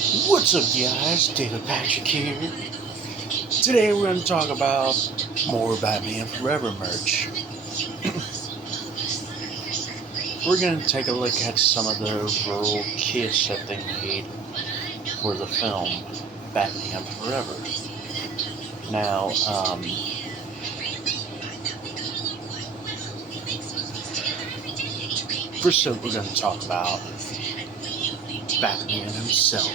What's up, guys? David Patrick here. Today we're going to talk about more Batman Forever merch. We're going to take a look at some of the Revell kits that they made for the film Batman Forever. Now, first up, we're going to talk about Batman himself,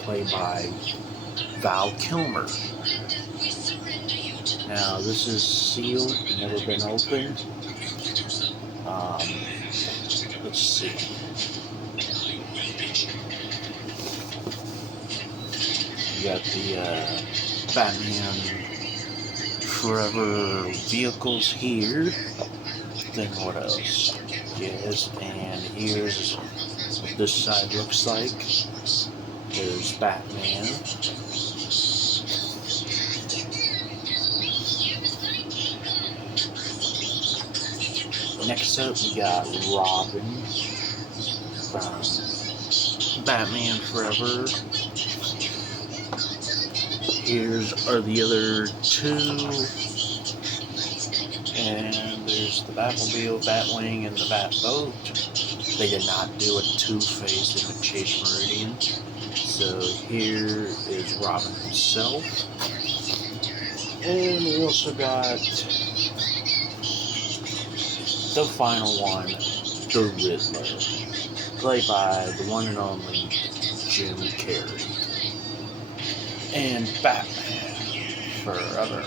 played by Val Kilmer. Now, this is sealed, never been opened. Let's see. You got the Batman Forever vehicles here. Then what else? Yes, and here's what this side looks like. There's Batman. Next up, we got Robin from Batman Forever. Here's are the other two. And there's the Batmobile, Batwing, and the Batboat. They did not do a Two-Face and a Chase Meridian. So here is Robin himself. And we also got the final one, the Riddler, played by the one and only Jim Carrey. And Batman Forever.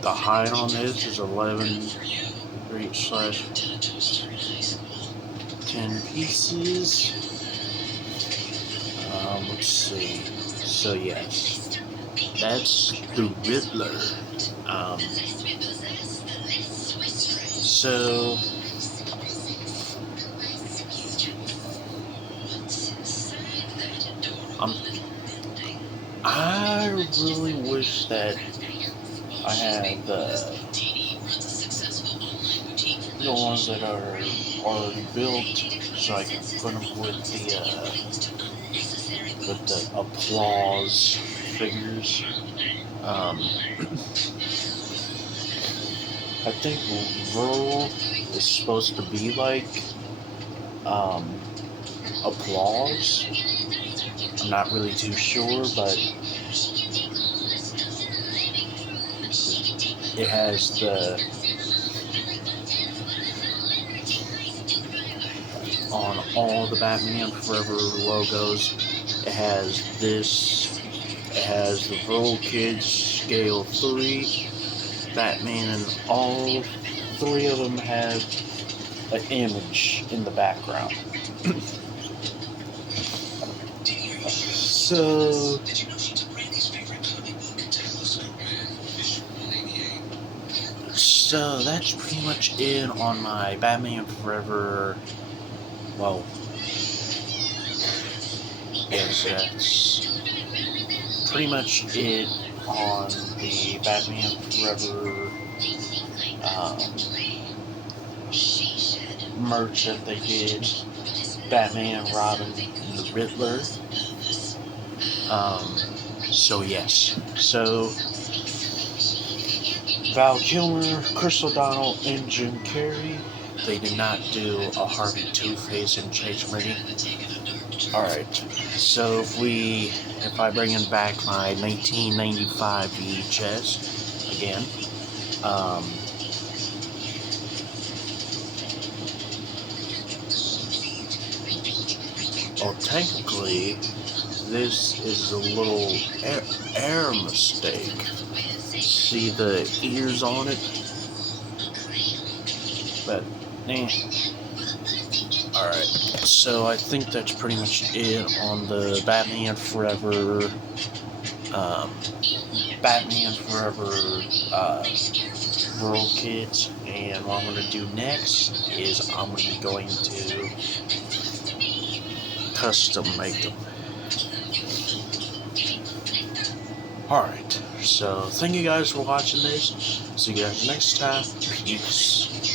The height on this is 11/10 pieces. Let's see. So yes, that's the Riddler. So I really wish that I had the ones that are already built, so I can put them with the applause figures. I think Revell is supposed to be like applause. I'm not really too sure, but it has on all the Batman Forever logos, it has this, it has the Revell Kids Scale 3, Batman, and all three of them have an image in the background. So that's pretty much it on my Batman Forever. Well, yes, that's pretty much it on the Batman Forever merch that they did. Batman, Robin, and the Riddler. So yes. So Val Kilmer, Chris O'Donnell, and Jim Carrey. They did not do a Harvey Two-Face and Chase Meridian. Alright, so if I bring in back my 1995 VHS again, well, technically, this is a little air mistake. See the ears on it? But, alright, so I think that's pretty much it on the Batman Forever, Revell kits. And what I'm going to do next is I'm going to custom make them. Alright, So, thank you guys for watching this. See you guys next time. Peace.